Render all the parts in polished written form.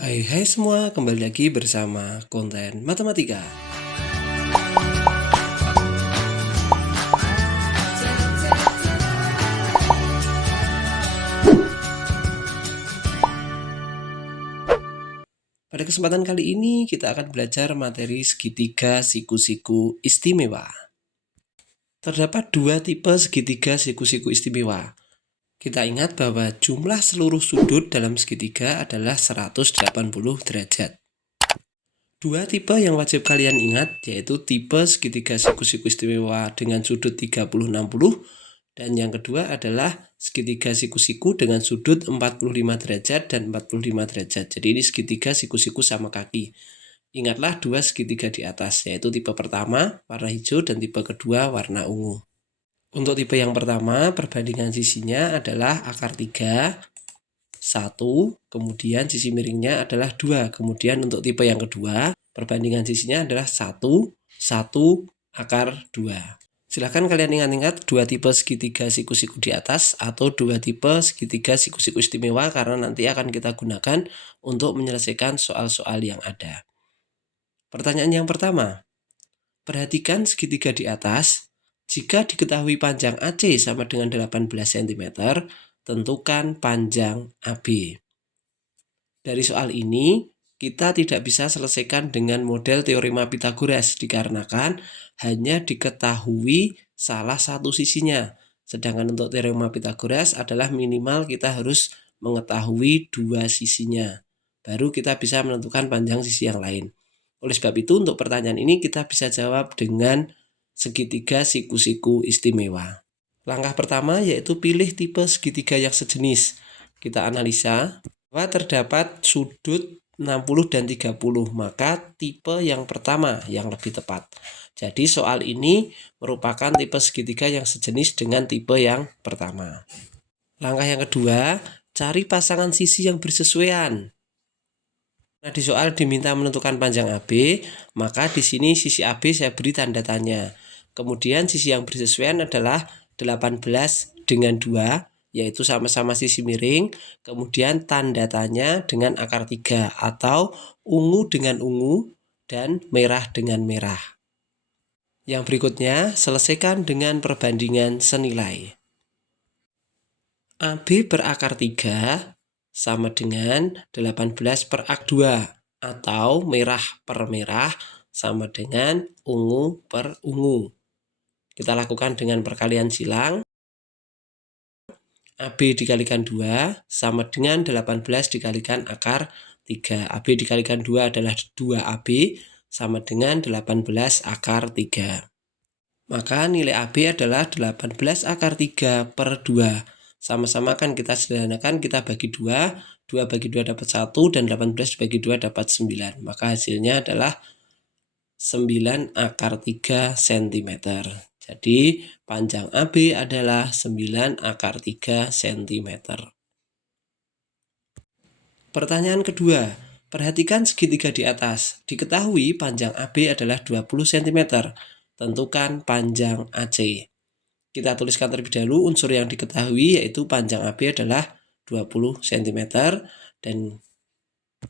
Hai semua, kembali lagi bersama konten matematika. Pada kesempatan kali ini kita akan belajar materi segitiga siku-siku istimewa. Terdapat dua tipe segitiga siku-siku istimewa. Kita ingat bahwa jumlah seluruh sudut dalam segitiga adalah 180 derajat. Dua tipe yang wajib kalian ingat yaitu tipe segitiga siku-siku istimewa dengan sudut 30-60 dan yang kedua adalah segitiga siku-siku dengan sudut 45 derajat dan 45 derajat. Jadi ini segitiga siku-siku sama kaki. Ingatlah dua segitiga di atas yaitu tipe pertama warna hijau dan tipe kedua warna ungu. Untuk tipe yang pertama perbandingan sisinya adalah akar 3 1, kemudian sisi miringnya adalah 2. Kemudian untuk tipe yang kedua, perbandingan sisinya adalah 1, 1, akar 2. Silahkan kalian ingat-ingat dua tipe segitiga siku-siku di atas atau dua tipe segitiga siku-siku istimewa karena nanti akan kita gunakan untuk menyelesaikan soal-soal yang ada. Pertanyaan yang pertama, perhatikan segitiga di atas. Jika diketahui panjang AC sama dengan 18 cm, tentukan panjang AB. Dari soal ini, kita tidak bisa selesaikan dengan model teorema Pythagoras dikarenakan hanya diketahui salah satu sisinya. Sedangkan untuk teorema Pythagoras adalah minimal kita harus mengetahui dua sisinya. Baru kita bisa menentukan panjang sisi yang lain. Oleh sebab itu, untuk pertanyaan ini kita bisa jawab dengan segitiga siku-siku istimewa. Langkah pertama yaitu pilih tipe segitiga yang sejenis. Kita analisa bahwa terdapat sudut 60 dan 30, maka tipe yang pertama yang lebih tepat. Jadi soal ini merupakan tipe segitiga yang sejenis dengan tipe yang pertama. Langkah yang kedua, cari pasangan sisi yang bersesuaian. Nah, di soal diminta menentukan panjang AB, maka di sini sisi AB saya beri tanda tanya. Kemudian sisi yang bersesuaian adalah 18 dengan 2, yaitu sama-sama sisi miring. Kemudian tanda tanya dengan akar 3 atau ungu dengan ungu dan merah dengan merah. Yang berikutnya, selesaikan dengan perbandingan senilai. AB berakar 3 sama dengan 18 per ak 2 atau merah per merah sama dengan ungu per ungu. Kita lakukan dengan perkalian silang. AB dikalikan 2 sama dengan 18 dikalikan akar 3. AB dikalikan 2 adalah 2AB sama dengan 18 akar 3. Maka nilai AB adalah 18 akar 3 per 2. Sama-sama kan kita sederhanakan, kita bagi 2. 2 bagi 2 dapat 1 dan 18 bagi 2 dapat 9. Maka hasilnya adalah 9 akar 3 cm. Jadi panjang AB adalah 9 akar 3 cm. Pertanyaan kedua, perhatikan segitiga di atas. Diketahui panjang AB adalah 20 cm. Tentukan panjang AC. Kita tuliskan terlebih dahulu unsur yang diketahui yaitu panjang AB adalah 20 cm dan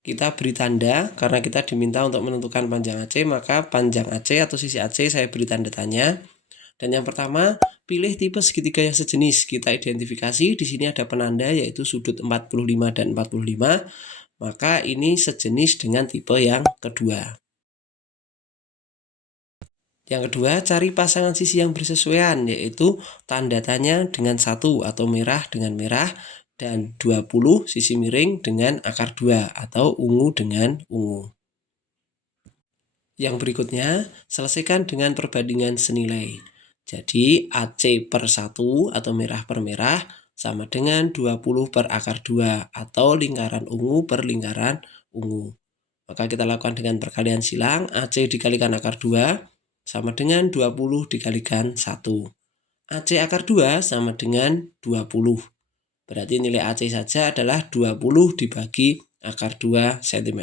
kita beri tanda karena kita diminta untuk menentukan panjang AC, maka panjang AC atau sisi AC saya beri tanda tanya. Dan yang pertama, pilih tipe segitiga yang sejenis. Kita identifikasi di sini ada penanda yaitu sudut 45 dan 45. Maka ini sejenis dengan tipe yang kedua. Yang kedua, cari pasangan sisi yang bersesuaian yaitu tanda tanya dengan 1 atau merah dengan merah dan 20 sisi miring dengan akar 2 atau ungu dengan ungu. Yang berikutnya, selesaikan dengan perbandingan senilai. Jadi AC per 1 atau merah per merah sama dengan 20 per akar 2 atau lingkaran ungu per lingkaran ungu. Maka kita lakukan dengan perkalian silang, AC dikalikan akar 2 sama dengan 20 dikalikan 1. AC akar 2 sama dengan 20. Berarti nilai AC saja adalah 20 dibagi akar 2 cm.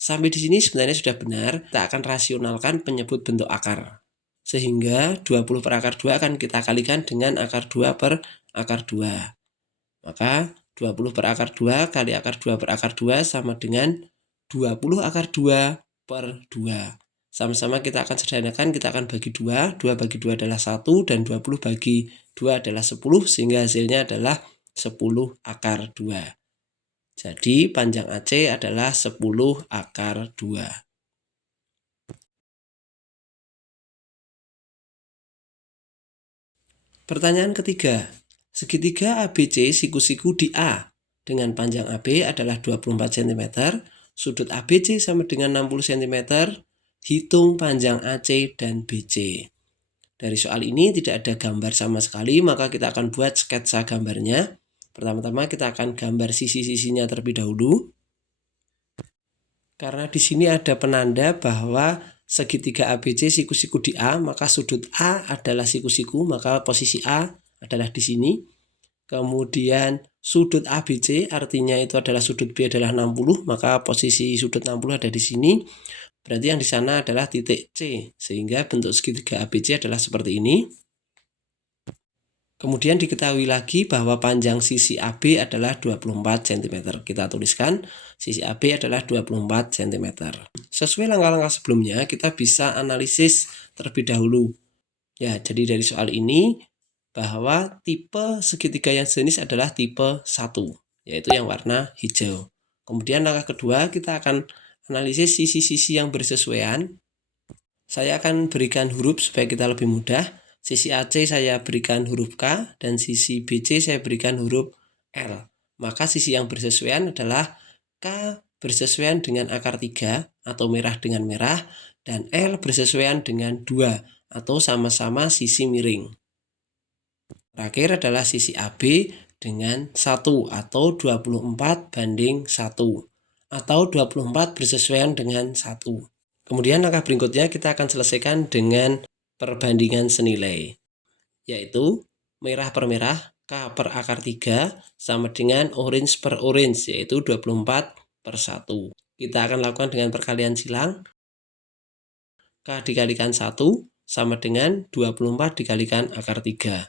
Sampai di sini sebenarnya sudah benar. Kita akan rasionalkan penyebut bentuk akar. Sehingga 20 per akar 2 akan kita kalikan dengan akar 2 per akar 2. Maka 20 per akar 2 kali akar 2 per akar 2 sama dengan 20 akar 2 per 2. Sama-sama kita akan sederhanakan, kita akan bagi 2. 2 bagi 2 adalah 1 dan 20 bagi 2 adalah 10 sehingga hasilnya adalah 10 akar 2. Jadi panjang AC adalah 10 akar 2. Pertanyaan ketiga, segitiga ABC siku-siku di A dengan panjang AB adalah 24 cm, sudut ABC sama dengan 60 cm, hitung panjang AC dan BC. Dari soal ini tidak ada gambar sama sekali, maka kita akan buat sketsa gambarnya. Pertama-tama kita akan gambar sisi-sisinya terlebih dahulu. Karena di sini ada penanda bahwa segitiga ABC siku-siku di A, maka sudut A adalah siku-siku, maka posisi A adalah di sini. Kemudian sudut ABC artinya itu adalah sudut B adalah 60, maka posisi sudut 60 ada di sini. Berarti yang di sana adalah titik C, sehingga bentuk segitiga ABC adalah seperti ini. Kemudian diketahui lagi bahwa panjang sisi AB adalah 24 cm. Kita tuliskan sisi AB adalah 24 cm. Sesuai langkah-langkah sebelumnya, kita bisa analisis terlebih dahulu. Ya, jadi dari soal ini bahwa tipe segitiga yang sejenis adalah tipe 1, yaitu yang warna hijau. Kemudian langkah kedua, kita akan analisis sisi-sisi yang bersesuaian. Saya akan berikan huruf supaya kita lebih mudah. Sisi AC saya berikan huruf K dan sisi BC saya berikan huruf L. Maka sisi yang bersesuaian adalah K bersesuaian dengan akar 3 atau merah dengan merah, dan L bersesuaian dengan 2 atau sama-sama sisi miring. Terakhir adalah sisi AB dengan 1 atau 24 banding 1 atau 24 bersesuaian dengan 1. Kemudian langkah berikutnya kita akan selesaikan dengan perbandingan senilai, yaitu merah per merah, K per akar 3 sama dengan orange per orange, yaitu 24 per 1. Kita akan lakukan dengan perkalian silang. K dikalikan 1 sama dengan 24 dikalikan akar 3.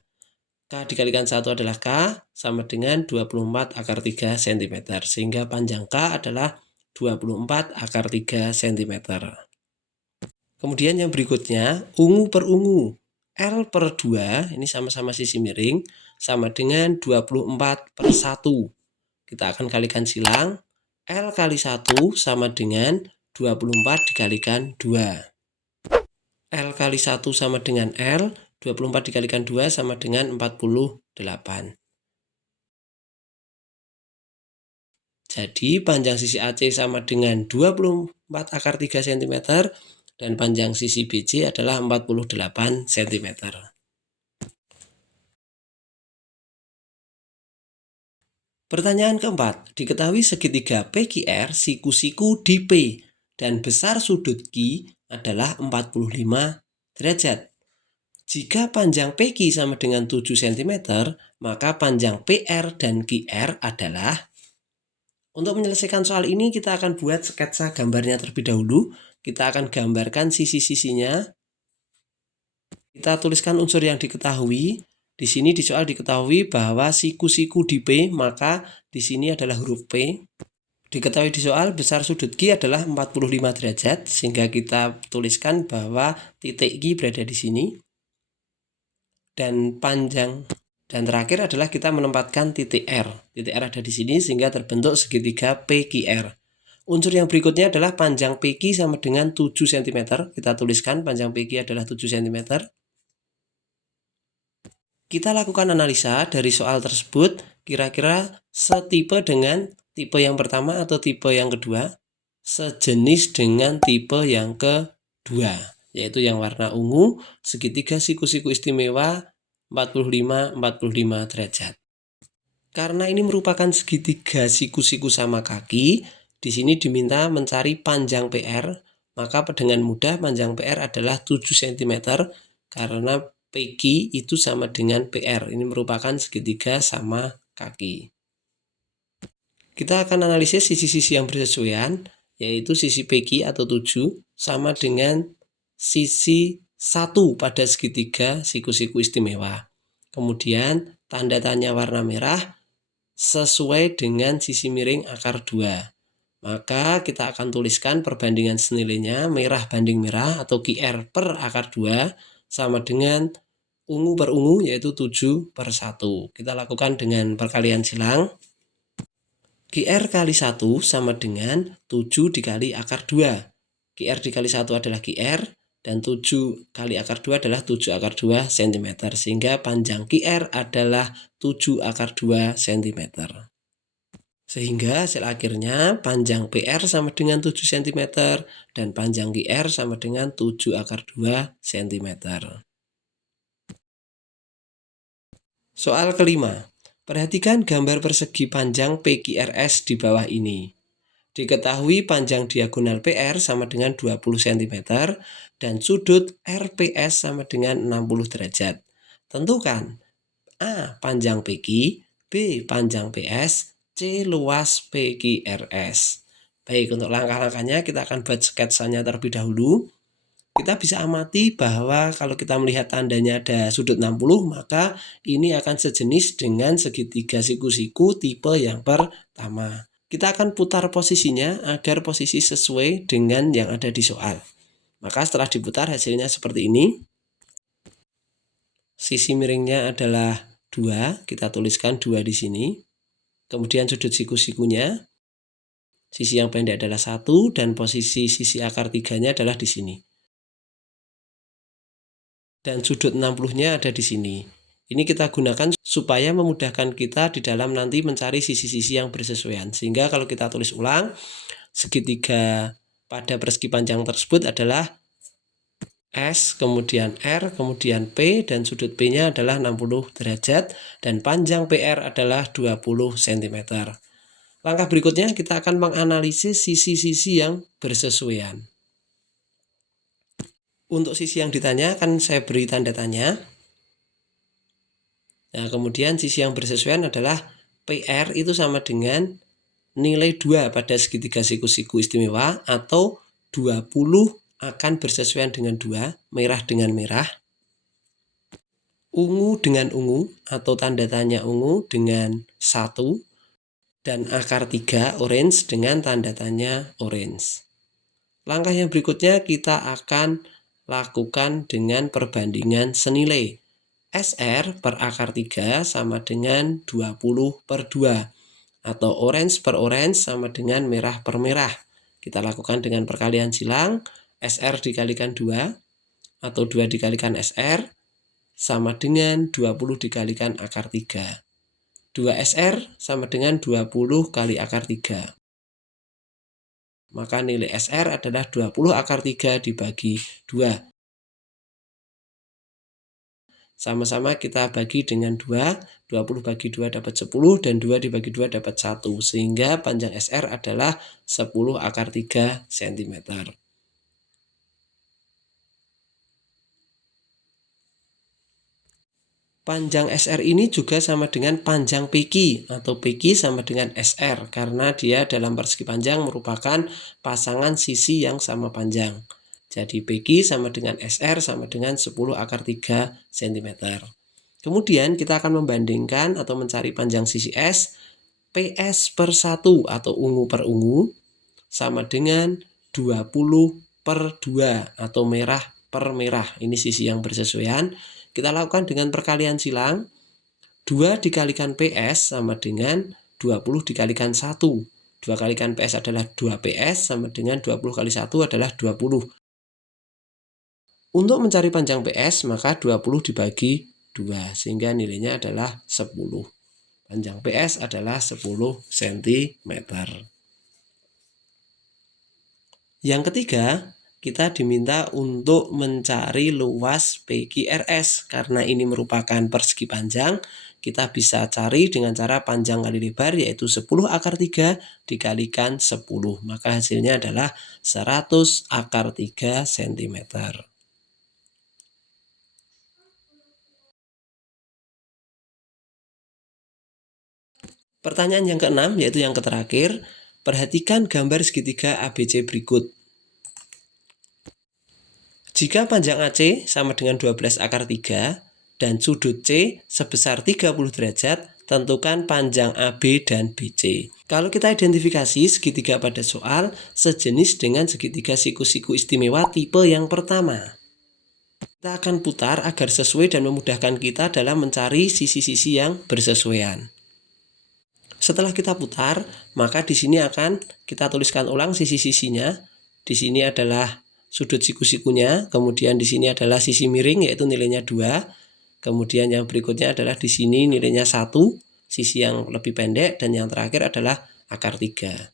K dikalikan 1 adalah K sama dengan 24 akar 3 cm, sehingga panjang K adalah 24 akar 3 cm. Kemudian yang berikutnya, ungu per ungu, L per 2, ini sama-sama sisi miring, sama dengan 24 per 1. Kita akan kalikan silang, L kali 1 sama dengan 24 dikalikan 2. L kali 1 sama dengan L, 24 dikalikan 2 sama dengan 48. Jadi panjang sisi AC sama dengan 24 akar 3 cm, dan panjang sisi BC adalah 48 cm. Pertanyaan keempat, diketahui segitiga PQR siku-siku di P dan besar sudut Q adalah 45 derajat. Jika panjang PQ sama dengan 7 cm, maka panjang PR dan QR adalah. Untuk menyelesaikan soal ini kita akan buat sketsa gambarnya terlebih dahulu. Kita akan gambarkan sisi-sisinya. Kita tuliskan unsur yang diketahui. Di sini di soal diketahui bahwa siku-siku di P, maka di sini adalah huruf P. Diketahui di soal besar sudut Q adalah 45 derajat, sehingga kita tuliskan bahwa titik Q berada di sini. Dan terakhir adalah kita menempatkan titik R. Titik R ada di sini sehingga terbentuk segitiga PQR. Unsur yang berikutnya adalah panjang PQ sama dengan 7 cm. Kita tuliskan panjang PQ adalah 7 cm. Kita lakukan analisa dari soal tersebut, kira-kira setipe dengan tipe yang pertama atau tipe yang kedua, sejenis dengan tipe yang kedua, yaitu yang warna ungu, segitiga siku-siku istimewa 45 derajat. Karena ini merupakan segitiga siku-siku sama kaki, di sini diminta mencari panjang PR, maka dengan mudah panjang PR adalah 7 cm karena PQ itu sama dengan PR. Ini merupakan segitiga sama kaki. Kita akan analisis sisi-sisi yang bersesuaian, yaitu sisi PQ atau 7 sama dengan sisi 1 pada segitiga siku-siku istimewa. Kemudian tanda tanya warna merah, sesuai dengan sisi miring akar 2. Maka kita akan tuliskan perbandingan senilainya merah banding merah atau QR per akar 2 sama dengan ungu per ungu yaitu 7/1. Kita lakukan dengan perkalian silang. QR kali 1 sama dengan 7 dikali akar 2. QR dikali 1 adalah QR dan 7 kali akar 2 adalah 7 akar 2 cm. Sehingga panjang QR adalah 7 akar 2 cm. Sehingga hasil akhirnya panjang PR sama dengan 7 cm dan panjang QR sama dengan 7 akar 2 cm. Soal kelima. Perhatikan gambar persegi panjang PQRS di bawah ini. Diketahui panjang diagonal PR sama dengan 20 cm dan sudut RPS sama dengan 60 derajat. Tentukan A. Panjang PQ, B. Panjang PS, C. Luas PQRS. Baik, untuk langkah-langkahnya kita akan buat sketsanya terlebih dahulu. Kita bisa amati bahwa kalau kita melihat tandanya ada sudut 60, maka ini akan sejenis dengan segitiga siku-siku tipe yang pertama. Kita akan putar posisinya agar posisi sesuai dengan yang ada di soal. Maka setelah diputar hasilnya seperti ini. Sisi miringnya adalah 2, kita tuliskan 2 di sini. Kemudian sudut siku-sikunya, sisi yang pendek adalah 1 dan posisi sisi akar 3-nya adalah di sini. Dan sudut 60-nya ada di sini. Ini kita gunakan supaya memudahkan kita di dalam nanti mencari sisi-sisi yang bersesuaian. Sehingga kalau kita tulis ulang, segitiga pada persegi panjang tersebut adalah S, kemudian R, kemudian P, dan sudut P-nya adalah 60 derajat, dan panjang PR adalah 20 cm. Langkah berikutnya kita akan menganalisis sisi-sisi yang bersesuaian. Untuk sisi yang ditanya akan saya beri tanda tanya. Nah, kemudian sisi yang bersesuaian adalah PR itu sama dengan nilai 2 pada segitiga siku-siku istimewa atau 20 akan bersesuaian dengan 2, merah dengan merah, ungu dengan ungu atau tanda tanya ungu dengan 1, dan akar 3 orange dengan tanda tanya orange. Langkah yang berikutnya kita akan lakukan dengan perbandingan senilai. SR per akar 3 sama dengan 20/2 atau orange per orange sama dengan merah per merah. Kita lakukan dengan perkalian silang. SR dikalikan 2 atau 2 dikalikan SR sama dengan 20 dikalikan akar 3. 2SR sama dengan 20 kali akar 3. Maka nilai SR adalah 20 akar 3 dibagi 2. Sama-sama kita bagi dengan 2, 20 bagi 2 dapat 10, dan 2 dibagi 2 dapat 1. Sehingga panjang SR adalah 10 akar 3 cm. Panjang SR ini juga sama dengan panjang PQ atau PQ sama dengan SR karena dia dalam persegi panjang merupakan pasangan sisi yang sama panjang. Jadi PQ sama dengan SR sama dengan 10 akar 3 cm. Kemudian kita akan membandingkan atau mencari panjang sisi S. PS per 1 atau ungu per ungu sama dengan 20/2 atau merah per merah. Ini sisi yang bersesuaian. Kita lakukan dengan perkalian silang. 2 dikalikan PS sama dengan 20 dikalikan 1. 2 kalikan PS adalah 2 PS sama dengan 20 kali 1 adalah 20. Untuk mencari panjang PS maka 20 dibagi 2 sehingga nilainya adalah 10. Panjang PS adalah 10 cm. Yang ketiga, kita diminta untuk mencari luas PQRS. Karena ini merupakan persegi panjang, kita bisa cari dengan cara panjang kali lebar yaitu 10 akar 3 dikalikan 10. Maka hasilnya adalah 100 akar 3 cm. Pertanyaan yang keenam yaitu yang terakhir. Perhatikan gambar segitiga ABC berikut. Jika panjang AC sama dengan 12 akar 3 dan sudut C sebesar 30 derajat, tentukan panjang AB dan BC. Kalau kita identifikasi segitiga pada soal sejenis dengan segitiga siku-siku istimewa tipe yang pertama. Kita akan putar agar sesuai dan memudahkan kita dalam mencari sisi-sisi yang bersesuaian. Setelah kita putar, maka di sini akan kita tuliskan ulang sisi-sisinya. Di sini adalah sudut siku-sikunya, kemudian di sini adalah sisi miring yaitu nilainya 2. Kemudian yang berikutnya adalah di sini nilainya 1, sisi yang lebih pendek, dan yang terakhir adalah akar 3.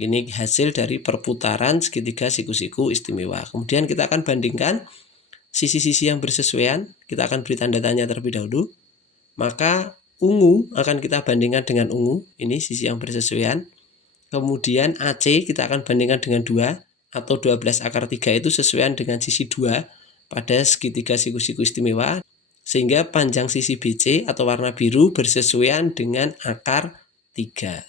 Ini hasil dari perputaran segitiga siku-siku istimewa. Kemudian kita akan bandingkan sisi-sisi yang bersesuaian, kita akan beri tanda tanya terlebih dahulu. Maka ungu akan kita bandingkan dengan ungu, ini sisi yang bersesuaian. Kemudian AC kita akan bandingkan dengan 2, atau 12 akar 3 itu sesuaian dengan sisi 2 pada segitiga siku-siku istimewa. Sehingga panjang sisi BC atau warna biru bersesuaian dengan akar 3.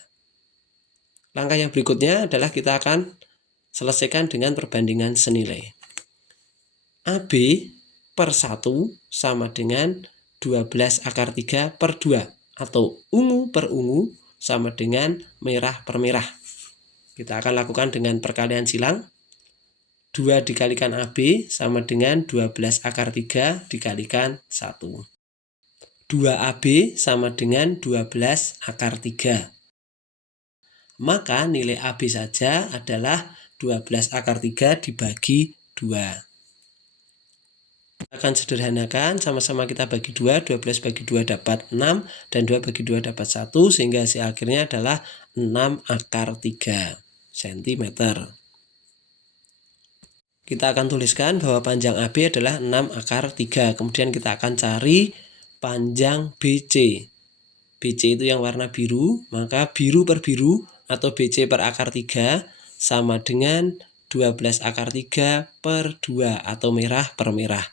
Langkah yang berikutnya adalah kita akan selesaikan dengan perbandingan senilai. AB per 1 sama dengan 12 akar 3 per 2. Atau ungu per ungu sama dengan merah per merah. Kita akan lakukan dengan perkalian silang. 2 dikalikan AB sama dengan 12 akar 3 dikalikan 1. 2AB sama dengan 12 akar 3. Maka nilai AB saja adalah 12 akar 3 dibagi 2. Akan sederhanakan, sama-sama kita bagi 2, 12 bagi 2 dapat 6, dan 2 bagi 2 dapat 1, sehingga hasil akhirnya adalah 6 akar 3 cm. Kita akan tuliskan bahwa panjang AB adalah 6 akar 3. Kemudian kita akan cari panjang BC. BC itu yang warna biru, maka biru per biru atau BC per akar 3 sama dengan 12 akar 3 per 2 atau merah per merah.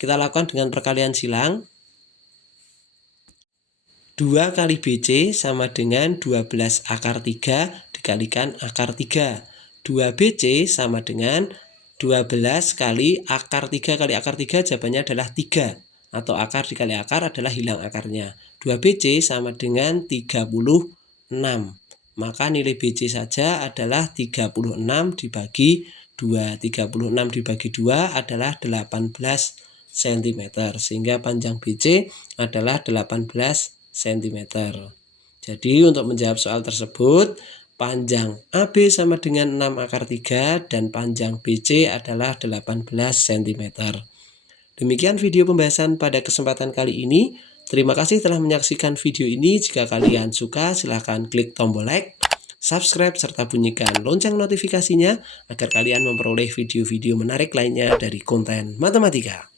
Kita lakukan dengan perkalian silang. 2 kali BC sama dengan 12 akar 3 dikalikan akar 3. 2BC sama dengan 12 kali akar 3 kali akar 3, jawabannya adalah 3. Atau akar dikali akar adalah hilang akarnya. 2BC sama dengan 36. Maka nilai BC saja adalah 36 dibagi 2. 36 dibagi 2 adalah 18 cm. Sehingga panjang BC adalah 18 cm. Jadi untuk menjawab soal tersebut, panjang AB sama dengan 6 akar 3 dan panjang BC adalah 18 cm. Demikian video pembahasan pada kesempatan kali ini. Terima kasih telah menyaksikan video ini. Jika kalian suka, silahkan klik tombol like, subscribe, serta bunyikan lonceng notifikasinya agar kalian memperoleh video-video menarik lainnya dari konten matematika.